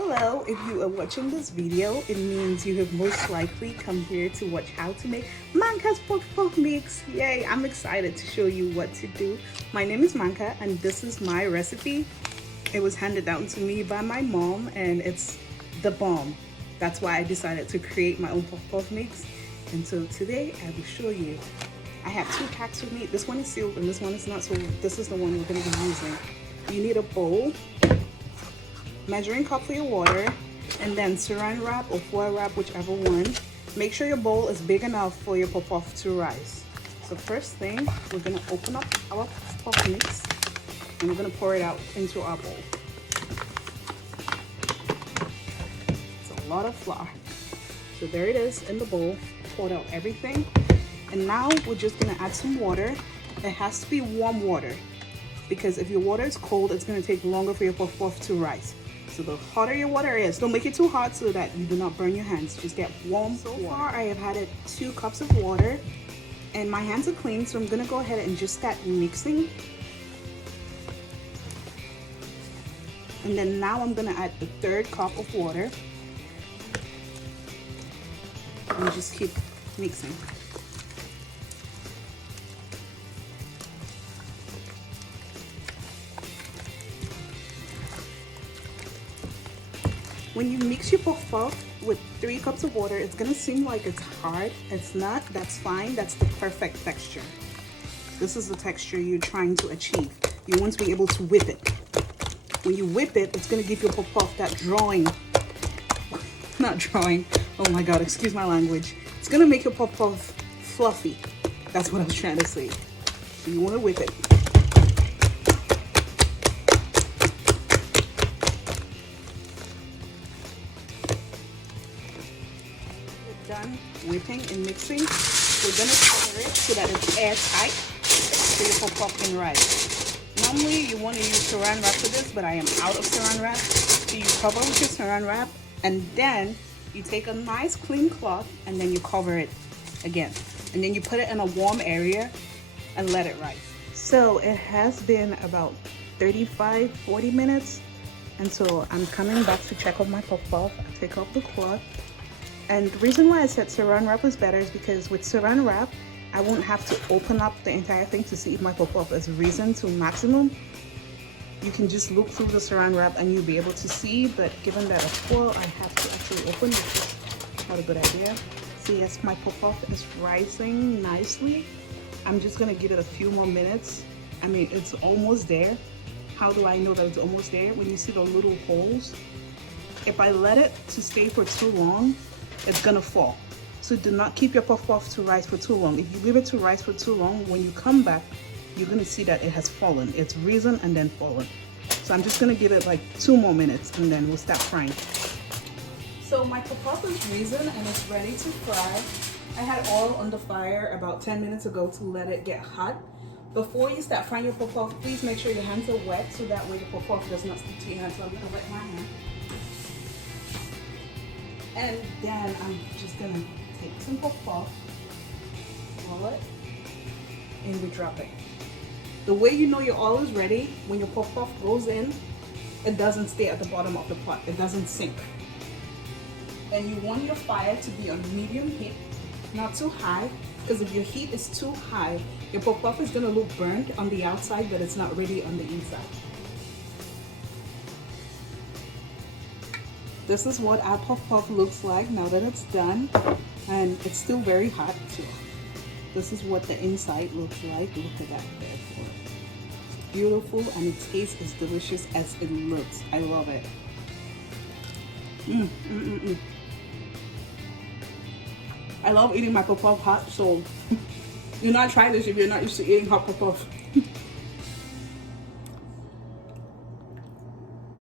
Hello, if you are watching this video, it means you have most likely come here to watch how to make Manka's puff mix. Yay, I'm excited to show you what to do. My name is Manka and this is my recipe. It was handed down to me by my mom and it's the bomb. That's why I decided to create my own puff mix. And so today I will show you. I have two packs with me. This one is sealed and this one is not, so this is the one we're going to be using. You need a bowl, measuring cup for your water, and then saran wrap or foil wrap, whichever one. Make sure your bowl is big enough for your puff to rise. So first thing, we're gonna open up our puff mix and we're gonna pour it out into our bowl. It's a lot of flour. So there it is in the bowl, poured out everything. And now we're just gonna add some water. It has to be warm water because if your water is cold, it's gonna take longer for your puff to rise. So the hotter your water is, don't make it too hot so that you do not burn your hands. Just get warm water. So far I have added 2 cups of water and my hands are clean, so I'm gonna go ahead and just start mixing. And then now I'm gonna add the 3rd cup of water and just keep mixing. When you mix your puff with 3 cups of water, it's gonna seem like it's hard. It's not, that's fine. That's the perfect texture. This is the texture you're trying to achieve. You want to be able to whip it. When you whip it, it's gonna give your puff that drawing, not drawing, oh my God, excuse my language. It's gonna make your puff fluffy. That's what I was trying to say. So you wanna whip it. Done whipping and mixing, we're gonna cover it so that it's airtight so your puff can rise. Normally you want to use saran wrap for this, but I am out of saran wrap. So you cover with your saran wrap and then you take a nice clean cloth and then you cover it again. And then you put it in a warm area and let it rise. So it has been about 35-40 minutes. And so I'm coming back to check on my puff. I take off the cloth. And the reason why I said saran wrap is better is because with saran wrap, I won't have to open up the entire thing to see if my puff is risen to maximum. You can just look through the saran wrap and you'll be able to see, but given that a foil, I have to actually open, which is not a good idea. So yes, my puff is rising nicely. I'm just gonna give it a few more minutes. I mean, it's almost there. How do I know that it's almost there? When you see the little holes, if I let it to stay for too long, it's gonna fall. So do not keep your puff to rise for too long. If you leave it to rise for too long, when you come back, you're gonna see that it has fallen. It's risen and then fallen. So I'm just gonna give it like 2 more minutes and then we'll start frying. So my puff is risen and it's ready to fry. I had oil on the fire about 10 minutes ago to let it get hot. Before you start frying your puff, please make sure your hands are wet so that way the puff does not stick to your hands. So I'm gonna wet my hand. And then I'm just gonna take some puff, roll it, and we drop it. The way you know your oil is ready, when your puff goes in, it doesn't stay at the bottom of the pot. It doesn't sink. And you want your fire to be on medium heat, not too high, because if your heat is too high, your puff is gonna look burnt on the outside, but it's not ready on the inside. This is what our puff looks like now that it's done, and it's still very hot too. This is what the inside looks like. Look at that, therefore. It's beautiful and it tastes as delicious as it looks. I love it. I love eating my puff hot, so do not try this if you're not used to eating hot puff.